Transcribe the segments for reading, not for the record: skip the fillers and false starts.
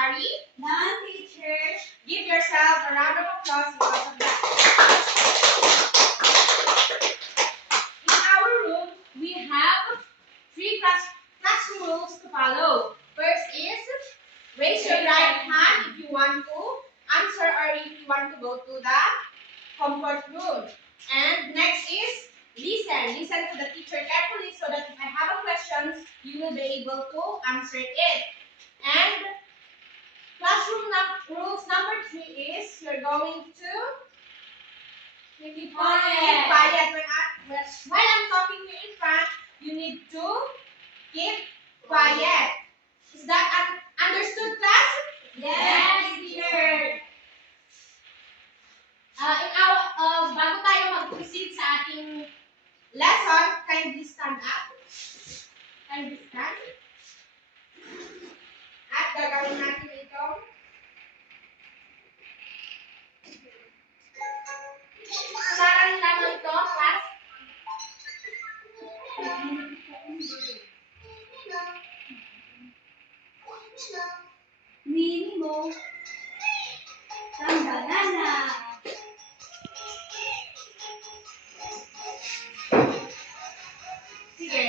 secretary? None, teacher. Give yourself a round of applause because of that. In our room, we have 3 classroom rules to follow. First is, raise your right hand if you want to answer or if you want to go to the comfort room. And next is, listen. Listen to the teacher carefully so that if I have a question, you will be able to answer it. And classroom rules number 3 is, you're going to keep quiet. While I'm talking to you in front, you need to keep quiet. Is that understood, class? Yes, teacher. Bago tayo mag-proceed sa ating lesson, kindly stand up. Kindly stand. At gagawin natin itong usaran lamang ito, class. Minimo. From banana. Sige.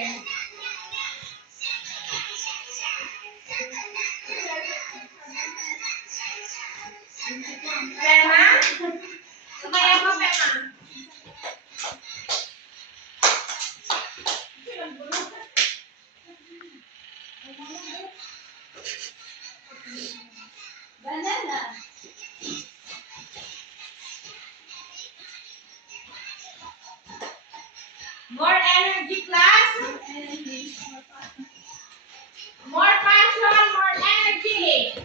Pema? Sumaya mo, Pema. Banana. More energy, class. More passion, more energy.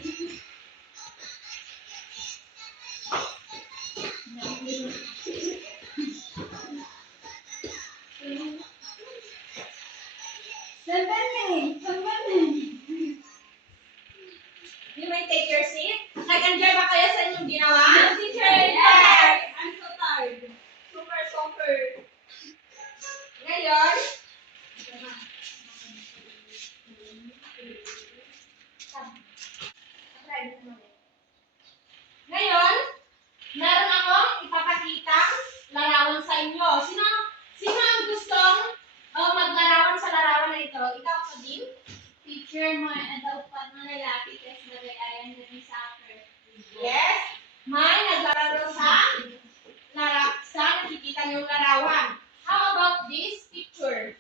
You may take your seat. Nag-enjoy ba kayo sa inyong ginawa? Yes, teacher. Yes. I'm so tired. Super. Ngayon, meron akong ipapakitang larawan sa inyo. Sino ang gustong maglarawan sa larawan na ito? Ikaw, Kadin? Teacher, mga dapat mga lalaki kasi nag-ayan din sa soccer. Yes. May naglalaro sa nakikita niyong larawan. How about this picture?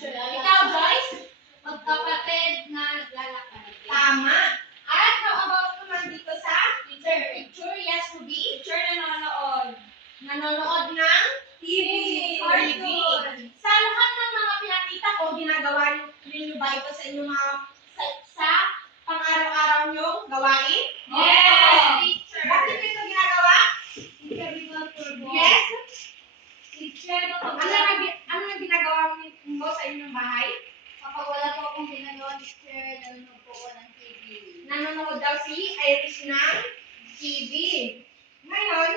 Ikaw, Joyce? Magkapatid na naglalakad. Tama. At how about naman dito sa picture? Yes, Ruby? Teacher, nanonood. Nanonood ng TV. TV. Sa lahat ng mga pinakita ko, ginagawa ninyo ba ito sa inyong mga sa pang-araw-araw nyong gawain? Yes. Teacher. Bakit ito ginagawa? Teacher, because for Yes. Teacher, Ano ang ginagawa mo sa inyong bahay? kapag wala po akong ginagawa, teacher, nanonood po ako ng TV. Nanonood daw si Irish ng TV. Ngayon,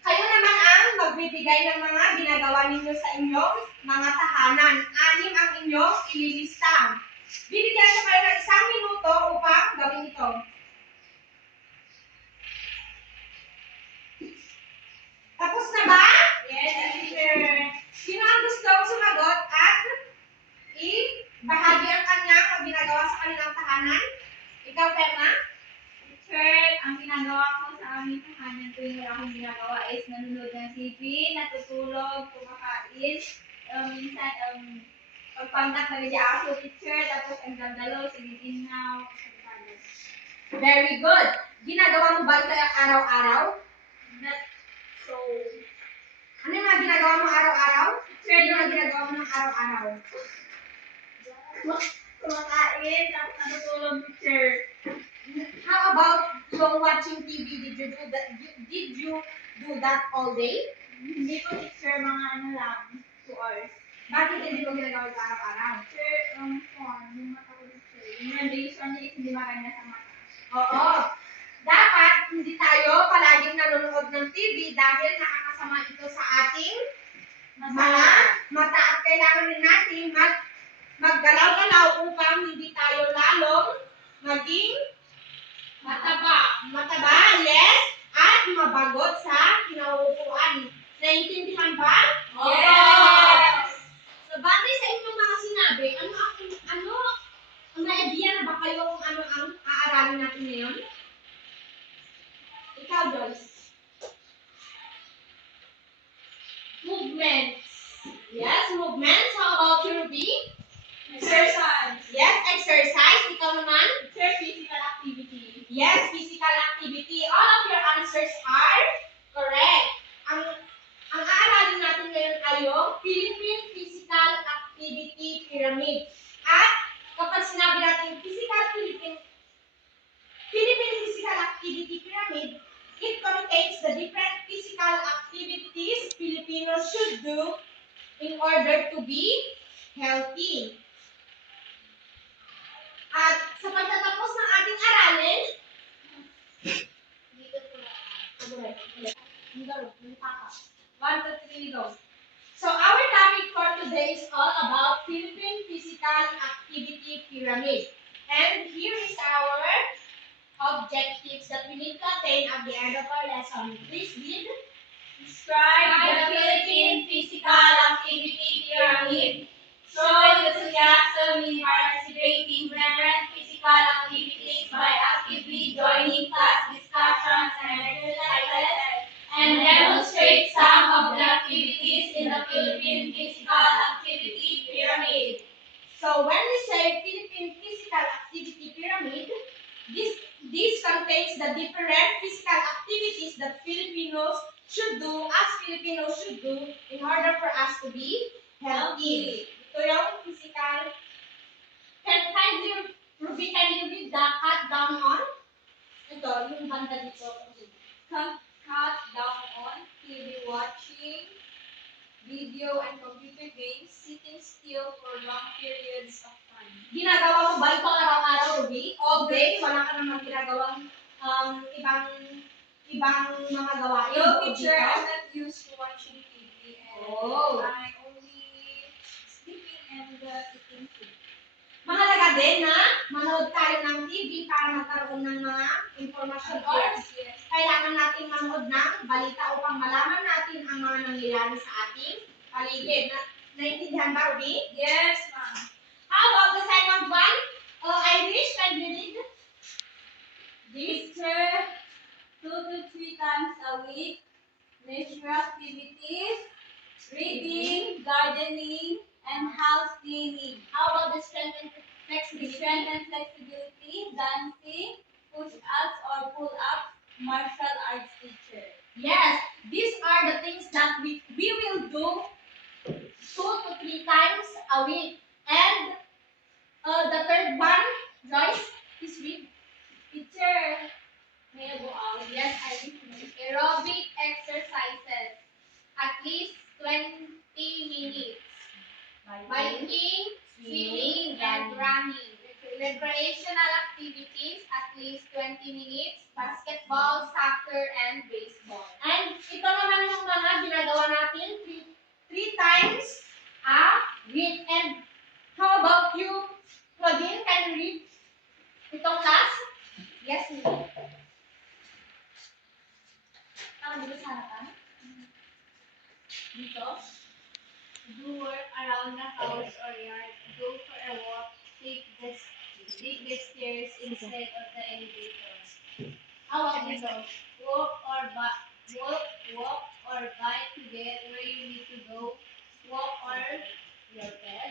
kayo naman ang magbibigay ng mga ginagawa ninyo sa inyong mga tahanan. 6 ang inyong ililista. Bibigyan ko kayo ng 1 minuto upang gawin ito. Tapos na ba? Yes, teacher. Sino ang gustong sumagot at ibahagi ang kanyang mga ginagawa sa kanilang tahanan? Ikaw, Perna? Teacher, ang ginagawa ko sa aming tahanan tuwing wala akong ginagawa is nanonood ng TV, natutulog, kumakain, minsan, pagpantak na medyo ako, teacher, tapos ang gandalo, sigigin na, Very good. Ginagawa mo ba ito araw-araw? not so. Ano yung mga ginagawa mo araw-araw? Teacher, Ano yung mga ginagawa mo ng araw-araw? kumakain, tapos natutulog, teacher. How about yung watching TV? Did you do that all day? Hindi po, teacher, mga ano lang, 2 hours. Bakit hindi mo ginagawa ito araw-araw? Teacher, yung mata ko, teacher, yung radiation niya is hindi maganda sa mata. Oo. Dapat hindi tayo palaging nanonood ng TV dahil nakakasama ito sa ating mga mata at kailangan din natin maggalaw-galaw upang hindi tayo lalong maging mataba, yes, at mabagot sa kinauupuan. Naintindihan ba? Yes! So, batay sa inyong mga sinabi, may idea na ba kayo kung ano ang aaralin natin ngayon? Ikaw, Joyce. Movements. Yes, movements. How about you, Ruby? Exercise. Yes, exercise. Ikaw naman? Sir, physical activity. Yes, physical activity. All of your answers are correct. Ang aaralin natin ngayon ay yung Philippine Physical Activity Pyramid. At kapag sinabi natin Philippine Physical Activity Pyramid, it contains the different physical activities Filipinos should do in order to be healthy. At sa pagtatapos ng ating aralin, One, two, three, go. So our topic for today is all about Philippine Physical Activity Pyramid. And here is our objectives that we need to attain at the end of our lesson. Please read. Describe the Philippine Physical Activity Pyramid. Show enthusiasm in participating in different physical activities by actively joining class discussions and exercises, and demonstrate some of the activities in the Philippine Physical Activity Pyramid. So when we say Philippine Physical Activity Pyramid, this contains the different physical activities that Filipinos should do in order for us to be healthy. Ito yung physical. Ruby, can you read the cut down on? Ito, yung banda dito. Cut down on TV watching, video and computer games, sitting still for long periods of time. Ginagawa mo ba ito araw-araw, Ruby? All day, wala ka naman ginagawang ibang mga gawain. No, teacher, I'm not used to watching TV and Oh. I only sleeping and eating food. Mahalaga din na manood tayo ng TV para magkaroon ng mga informasyon. Yes. Kailangan natin manood ng balita upang malaman natin ang mga nangyayari sa ating paligid. Naintindihan ba, Ruby? Yes, ma'am. How about the second one? Irish, can you read? Teacher, 2 to 3 times a week, leisure activities, reading, gardening, and house cleaning. How about the strength and Strength flexibility? and flexibility, dancing, push-ups or pull-ups, martial arts teacher. Yes, these are the things that we will do 2 to 3 times a week. And the third one, Joyce, please read. Teacher, may I go out? Yes, I read. Aerobic exercises, at least 20 minutes. Biking, swimming, and running. Recreational activities, at least 20 minutes. Basketball, soccer, and baseball. And ito naman yung mga ginagawa natin 3 times a week. And how about you, Claudine? Can you read itong class? Yes, ma'am. Dito sa harapan. Dito. Do work around the house or yard. Go for a walk. Take the stairs instead of the elevator. How about dito? Walk or bike to get where you need to go. Walk your pet.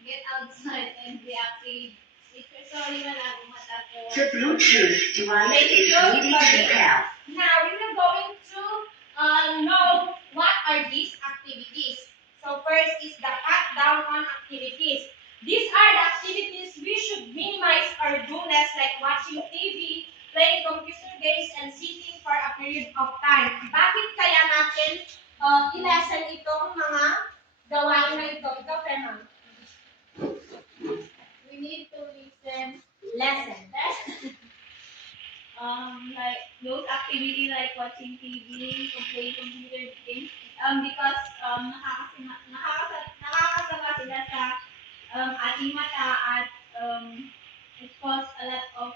Get outside and be active. Sorry, malabo mata ko. The Bluetooth device is ready to pair. Now we are going to know what are these activities. So first is the cut down on activities. These are the activities we should minimize or do less, like watching TV, playing computer games, and sitting for a period of time. Bakit kaya natin i-lessen itong mga gawain na ito? Ikaw, Ferma. We need to listen. Lesson. Like those activity like watching TV, playing computer games, because nakakasama sila sa ating mata at it causes a lot of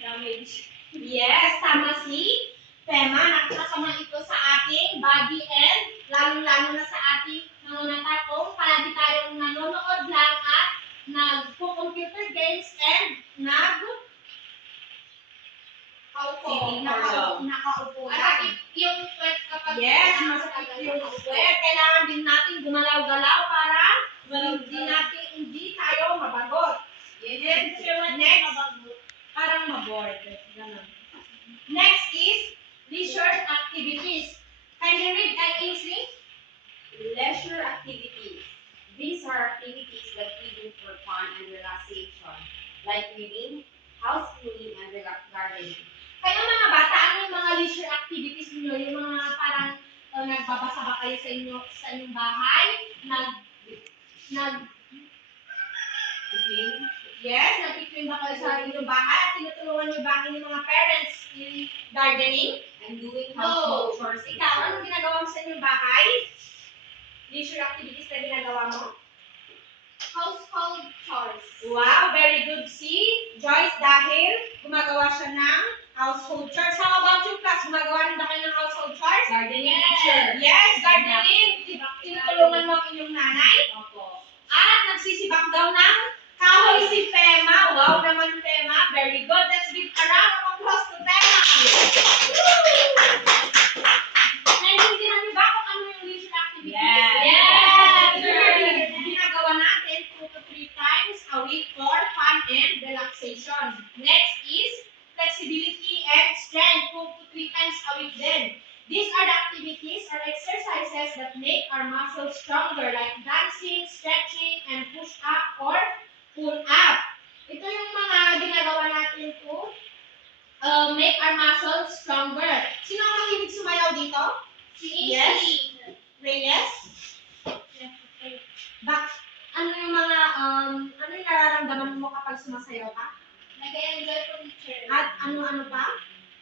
damage. Yes, tama si Pema. Nakakasama ito sa ating body and lalong-lalo na sa ating nangunata kung palagi tayong nanonood lang at nag-computer games and nakaupo At lang. yung sweat kapag Yes, masakit yung sweat. Kailangan din natin gumalaw-galaw para hindi tayo mabagot. Yes, Next, parang maboard. Ganun. Next is leisure activities. Can you read that, Ainsley? Leisure activities. These are activities that we do for fun and relaxation, like reading, house cleaning, and gardening. Kayo mga bata, ano yung mga leisure activities niyo? Yung mga parang nagbabasa ba kayo sa inyong bahay? Cooking, Yes, nagtitrain ba kayo sa inyong bahay? At tinutulungan niyo ba ang inyong mga parents in gardening? and doing No. household chores. Ikaw, anong ginagawa mo sa inyong bahay? Leisure activities na ginagawa mo? household chores. Wow, very good. Si Joyce dahil gumagawa siya ng household chores. How about you, class? Gumagawa rin ba kayo ng household chores? Gardening Yes. teacher. Yes, gardening. Tinutulungan mo ang inyong nanay. Opo. At nagsisibak daw ng kahoy si Pema. Wow naman, Pema. Very good. Let's give a round of applause to Pema. Naintindihan niyo ba kung ano yung leisure activities? Yes. Yes. Ginagawa natin 2 to 3 times a week for fun and relaxation. Next is flexibility and strength 2 to 3 times a week then. These are the activities or exercises that make our muscles stronger like dancing, stretching, and push up or pull up. Ito yung mga ginagawa natin to make our muscles stronger. Sino ang mahilig sumayaw dito? Yes. Reyes? Ano yung mga, ano yung nararamdaman mo kapag sumasayaw ka? Nag-enjoy ko teacher. At ano-ano pa?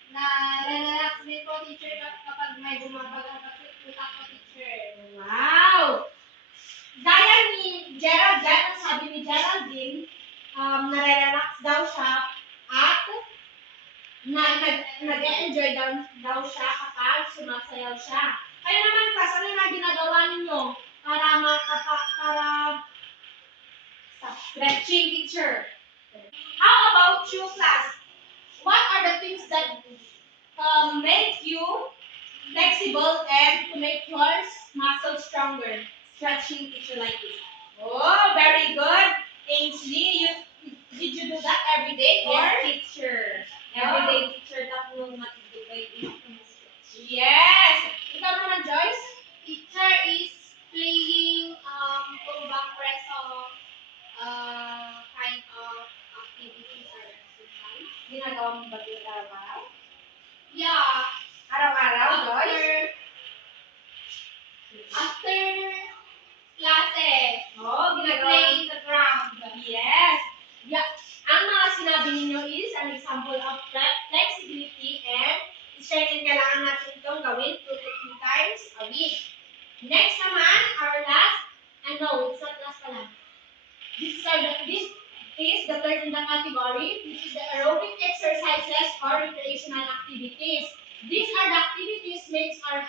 Na-relax din po teacher kapag may bumabagang pagsusutak ko teacher. Wow! Gaya ni Gerald dyan, ang sabi ni Geraldine, nare-relax daw siya at nag-enjoy daw siya kapag sumasayaw siya. Kaya naman class, ano yung mga ginagawa ninyo para stretching teacher? How about you class? What are the things that make you flexible and to make your muscles stronger? Stretching teacher like this. Oh, very good. Ainsley, did you do that every day or? Yes, teacher. Everyday teacher, tapos matitubay is stretching. Yes. Ikaw naman, Joyce? Teacher is playing tumbang preso kind of activities or exercise. Ginagawa mo ba ito araw-araw? Yeah. Araw-araw, Joyce? After classes, Oo, we ginagawa. play in the ground. Yes. Yeah. Ang mga sinabi ninyo is an example of flexibility and strength and kailangan natin itong gawin 2 to 3 times a week. Next naman, our last, it's not last pala. This is the third in the category, which is the aerobic exercises or recreational activities. These are the activities that makes our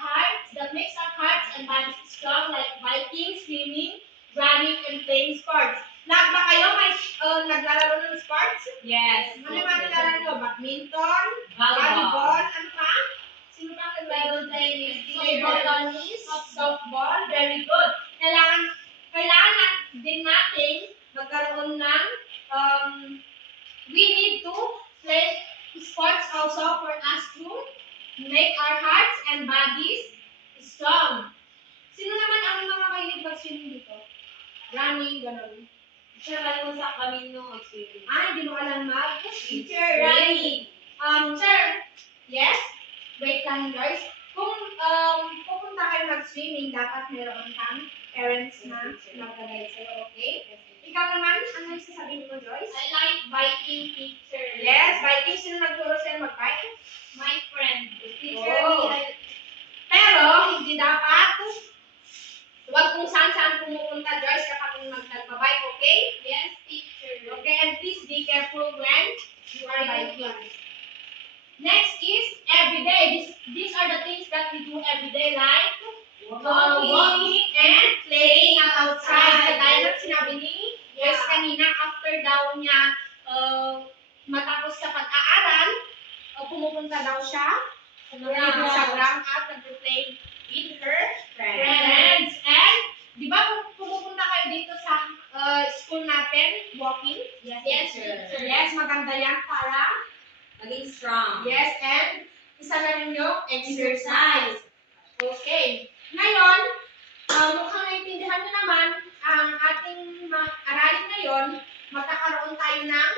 hearts and bodies strong like biking, swimming, running, and playing sports. Lahat ba kayo may naglalaro ng sports? Yes. Ano yung mga nilalaro nyo? Badminton, Volleyball. volleyball, ano pa? Sino pa ang Table tennis, table tennis, softball, very good. Kailangan din natin magkaroon ng, we need to play sports also for us to make our hearts and bodies strong. Sino naman ang mga mahilig mag-swimming dito? Running, gano'n. Teacher, alam mo sa kami nung mag-swimming. Hindi mo alam mag-teacher, Running. Sir, yes? Wait lang, guys. Kung pupunta kayo mag-swimming, dapat meron kang parents na mag-guide sa'yo, okay? Ikaw naman, ano yung sasabihin mo, Joyce? I like biking teacher. Yes, biking. Sino nagturo sa'yo mag-bike? My friend. Teacher, pero, hindi dapat huwag kung saan-saan pumupunta, Joyce, kapag nagbabike, okay? Yes, teacher. please be careful when you are biking. Next is everyday. These are the things that we do every day, like walking and playing outside. Kagaya ng sinabi ni Grace kanina, after daw niya matapos sa pag-aaral, pumupunta daw siya sa ground at nag-play with her friends. And, di ba pumupunta kayo dito sa school natin, walking? Yes, teacher. Yes, maganda yan para Maging strong. yes, and isa na rin yung exercise. Okay. Ngayon, mukhang naintindihan nyo naman ang ating aralin ngayon, magkakaroon tayo ng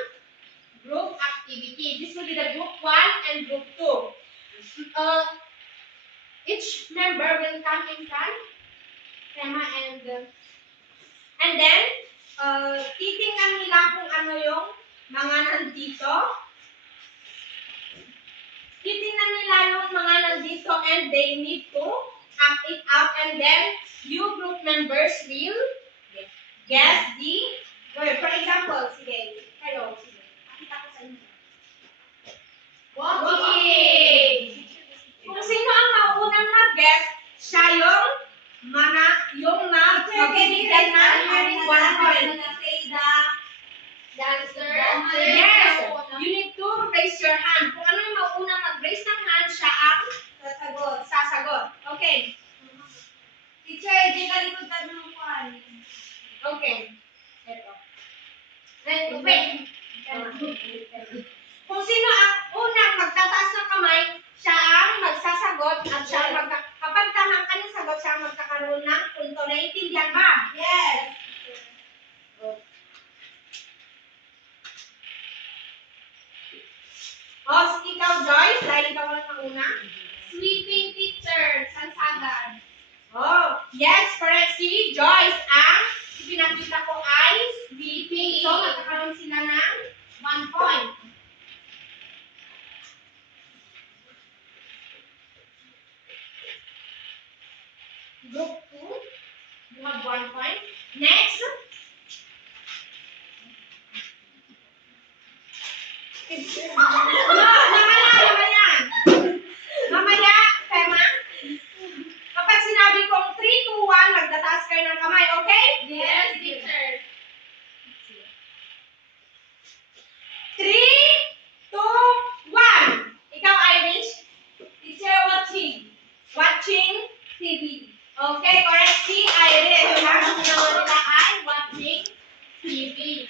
group activity. This will be the group 1 and group 2. Each member will come in front, Tema, and then, titingnan nila kung ano yung mga nandito. Titingnan nila yung mga nandito and they need to act it out, and then you group members will guess the word. For example, sige, kayo, sige, pakita ko sa inyo. Walking! Kung sino ang mauunang mag-guess, siya yung magbibigay ng 1 point. Dancer. Yes! You need to raise your hand. Kung ano yung mauunang mag-raise ng hand, siya ang sasagot. Okay. Teacher, di ka likod tayo ng kwan. Okay. Ito. Wait. Kung sino ang unang magtataas ng kamay, siya ang magsasagot at siya ang kapag tamang ka ng sagot, siya ang magkakaroon ng punto. Naiintindihan ba? Yes. Ikaw, Joyce, dahil ikaw ang una. Sweeping teacher. Sansagan. Oh, yes, correct. Si Joyce ang pinakita ko ay sweeping. So, magkakaroon sila ng 1 point. Group 2, you have 1 point. Next. Mamaya, Tema. Kapag sinabi kong 3, 2, 1, magtataas kayo ng kamay, okay? Yes, teacher. 3, 2, 1. Ikaw, Irish? Teacher, watching. Watching? TV. Okay, correct. Si Irish. Ang ginawa nila ay watching TV.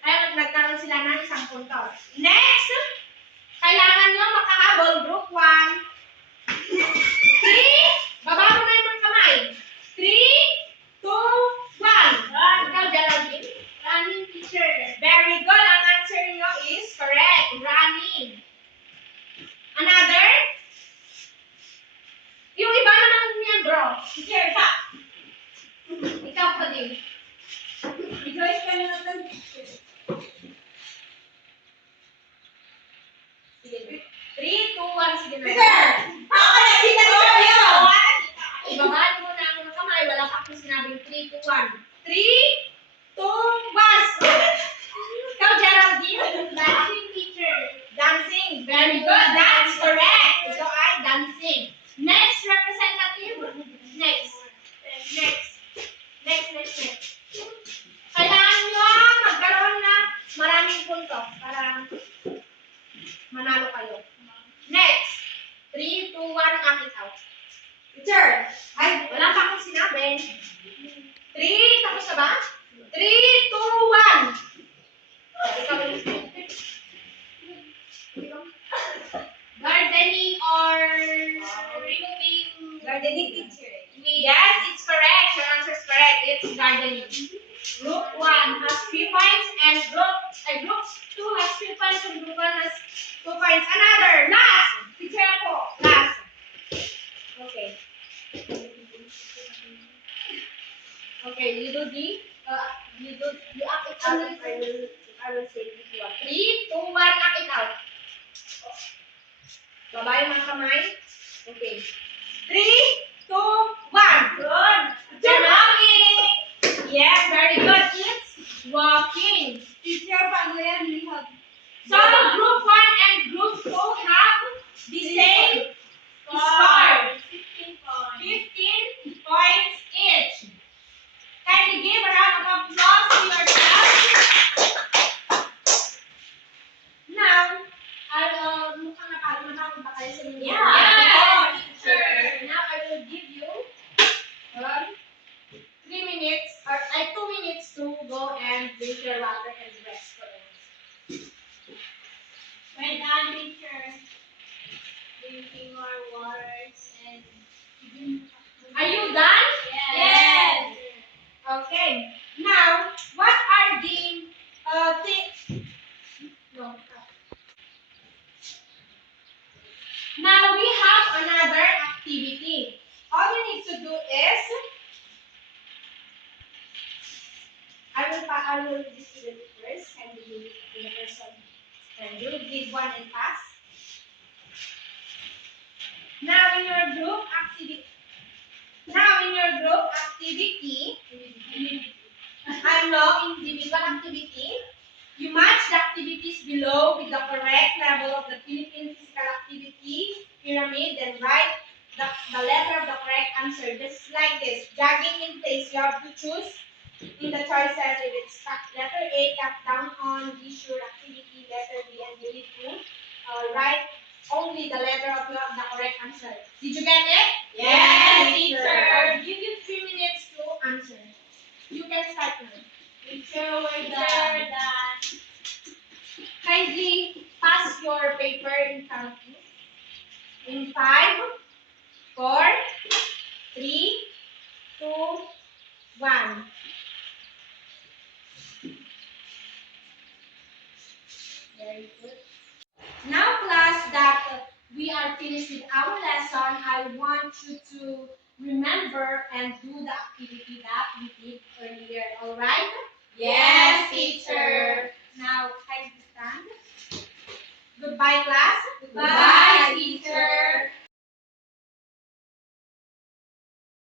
Ay, nagkaroon sila ng isang punto. Next, kailangan nyo makahabol. Group 1. 3, baba mo na yung kamay. 3, 2, 1. Ikaw, Geraldine. Running teacher. Very good. Ang answer nyo is correct. Running. Another? Yung iba naman miyembro. Teacher, ka. Ikaw pa din. Joyce ka na natin. Sige. 3, 2, 1. Sige na. Teacher! Kita Ibabaan mo na ang mga kamay. Wala pa akong sinabing 3, 2, 1. 3, 2, 1. Ikaw, Geraldine. Dancing teacher. Dancing. Very good. That's correct. Ito ay dancing. Next representative. Next. Kailangan nyo magkaroon ng maraming punto para manalo kayo. Next. 3, 2, 1, akit out. Teacher. Ay, wala pa akong sinabi. 3, tapos na ba? 3, 2, 1. Ikaw gardening or removing Gardening teacher. Yes, it's correct. Your answer is correct. It's gardening. Group 1 has 3 points and group 2 has 3 points and group 1 has 2 points. Another. Last. Teacher ako. Last. Okay. Okay, you do the you act it out. I will say this one. 3, 2, 1, act it out. Baba yung mga kamay. Okay. 3, 2, 1. Good. You're mommy. Yes, very good. It's walking. Teacher, paano yan? Lihag. So group 1 and group 2 have the same score. 15 points. 15 points each. Kindly give a round of applause to yourself. Now, mukhang napagod pa kayo sa inyo. Yeah. Teacher. Now, I will give you 3 minutes or 2 minutes to go and drink your water and rest for it. We're done, teacher. Drinking more waters and... Are you done? Yes. Okay. Now, what are the things? No. Now we have another activity. All you need to do is I will distribute it first and give it to the person. And you give one and pass. Now in your group activity, individual activity, you match the activities below with the correct level of the Philippine Physical Activity Pyramid and write the letter of the correct answer. Just like this, jogging in place, you have to choose in the choices if it's letter A, tap down on, be sure activity, letter B, and you need to write only the letter of the correct answer. Did you get it? Yes, teacher. I will give you 3 minutes to answer. You can start now. Teacher, we're done. Kindly pass your paper in front of you. In 5, 4, 3, 2, 1. Very good. Now, class, that we are finished with our lesson, I want you to remember and do the